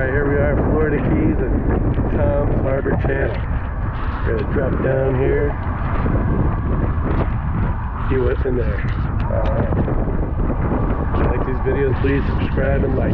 Alright, here we are, Florida Keys and Tom's Harbor Channel. We're going to drop down here, see what's in there. If you like these videos, please subscribe and like.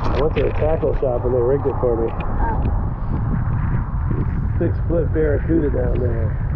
I went to a tackle shop and they rigged it for me. 6-foot Barracuda down there.